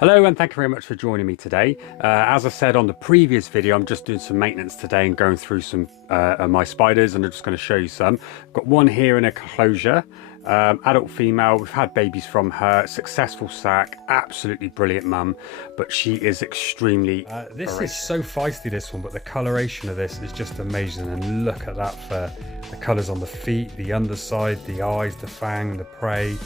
Hello and thank you very much for joining me today. As I said on the previous video, I'm just doing some maintenance today and going through some of my spiders, and I'm just going to show you some. I've got one here in a closure, adult female. We've had babies from her, successful sack, absolutely brilliant mum, but she is extremely this is so feisty, this one, but the coloration of this is just amazing. And look at that fur, the colours on the feet, the underside, the eyes, the fang, the prey.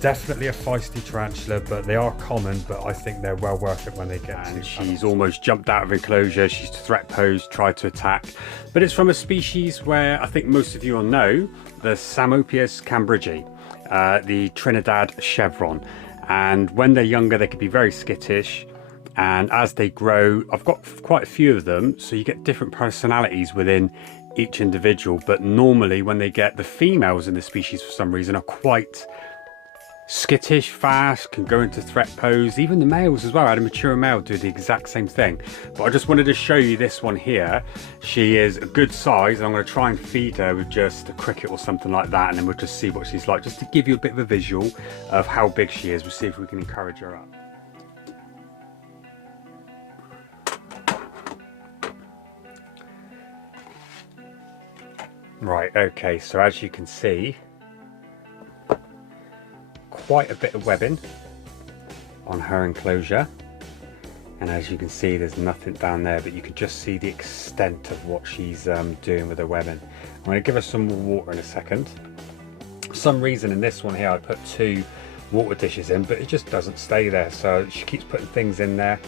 Definitely a feisty tarantula, but they are common, but I think they're well worth it when they get to she's almost jumped out of enclosure. She's threat posed, tried to attack, but it's from a species where I think most of you will know, the Psalmopoeus Cambridgei, the Trinidad chevron. And when they're younger they can be very skittish, and as they grow, I've got quite a few of them, so you get different personalities within each individual. But normally when they get, the females in the species for some reason are quite skittish, fast, can go into threat pose. Even the males as well. I had a mature male do the exact same thing. But I just wanted to show you this one here. She is a good size, and I'm going to try and feed her with just a cricket or something like that, and then we'll just see what she's like, just to give you a bit of a visual of how big she is. We'll see if we can encourage her up. Right, okay, so as you can see, quite a bit of webbing on her enclosure, and as you can see there's nothing down there, but you can just see the extent of what she's doing with her webbing. I'm going to give her some more water in a second. For some reason in this one here I put 2 water dishes in, but it just doesn't stay there, so she keeps putting things in there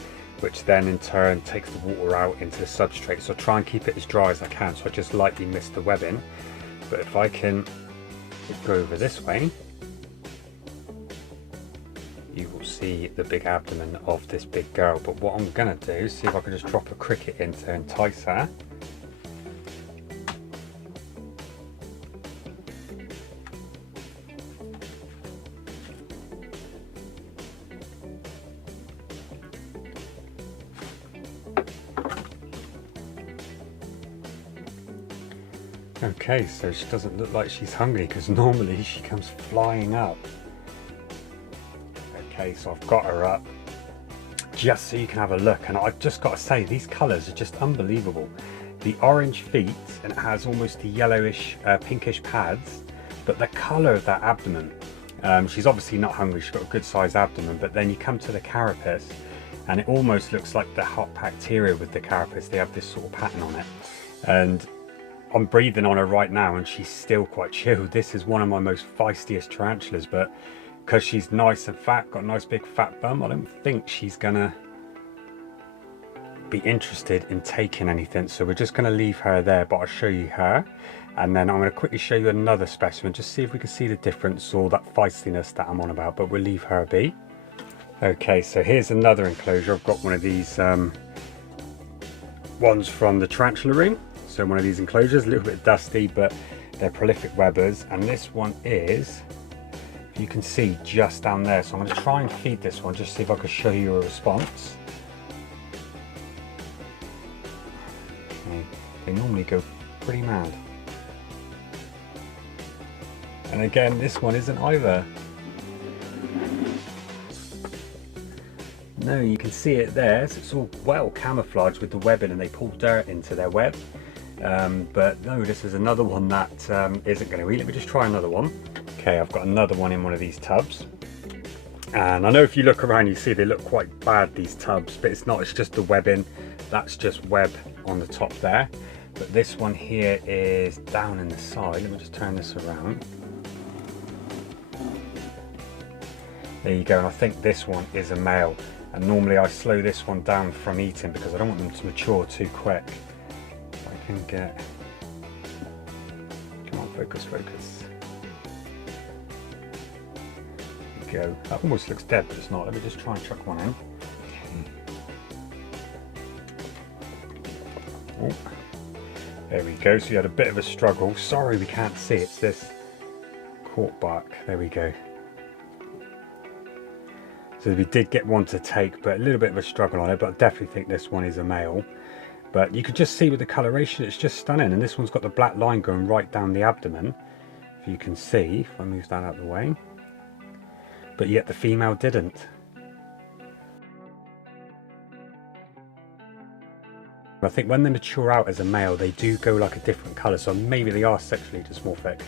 which then in turn takes the water out into the substrate. So I try and keep it as dry as I can, so I just lightly mist the webbing. But if I can go over this way, you will see the big abdomen of this big girl. But what I'm gonna do is see if I can just drop a cricket in to entice her. Okay, so she doesn't look like she's hungry, because normally she comes flying up. Okay, so I've got her up just so you can have a look, and I've just got to say these colours are just unbelievable. The orange feet, and it has almost the yellowish pinkish pads, but the colour of that abdomen, she's obviously not hungry, she's got a good sized abdomen, but then you come to the carapace and it almost looks like the hot bacteria with the carapace. They have this sort of pattern on it, and I'm breathing on her right now and she's still quite chilled. This is one of my most feistiest tarantulas, but because she's nice and fat, got a nice big fat bum, I don't think she's gonna be interested in taking anything, so we're just gonna leave her there. But I'll show you her, and then I'm gonna quickly show you another specimen, just see if we can see the difference or that feistiness that I'm on about, but we'll leave her be. Okay, so here's another enclosure. I've got one of these ones from the tarantula ring. So one of these enclosures, a little bit dusty, but they're prolific webbers, and this one is, you can see just down there. So I'm going to try and feed this one, just see if I can show you a response. Okay. They normally go pretty mad. And again, this one isn't either. No, you can see it there, so it's all well camouflaged with the webbing, and they pull dirt into their web. But no, this is another one that isn't going to eat. Let me just try another one. Okay, I've got another one in one of these tubs, and I know if you look around you see they look quite bad, these tubs, but it's not, it's just the webbing. That's just web on the top there, but this one here is down in the side. Let me just turn this around. There you go, and I think this one is a male, and normally I slow this one down from eating because I don't want them to mature too quick. If I can get, come on, focus, focus. Go. That almost looks dead, but it's not. Let me just try and chuck one in. Oh, there we go. So you had a bit of a struggle. Sorry we can't see. It's this cork bark. There we go. So we did get one to take, but a little bit of a struggle on it, but I definitely think this one is a male. But you can just see with the coloration, it's just stunning. And this one's got the black line going right down the abdomen. If you can see, if I move that out of the way. But yet the female didn't. I think when they mature out as a male, they do go like a different colour, so maybe they are sexually dysmorphic.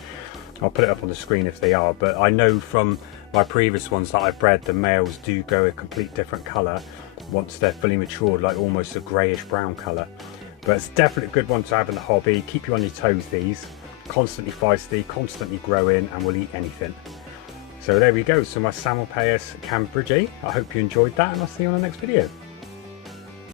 I'll put it up on the screen if they are, but I know from my previous ones that I've bred, the males do go a complete different colour once they're fully matured, like almost a greyish brown colour. But it's definitely a good one to have in the hobby. Keep you on your toes, these. Constantly feisty, constantly growing, and will eat anything. So there we go. So my Psalmopoeus Cambridgei. I hope you enjoyed that, and I'll see you on the next video.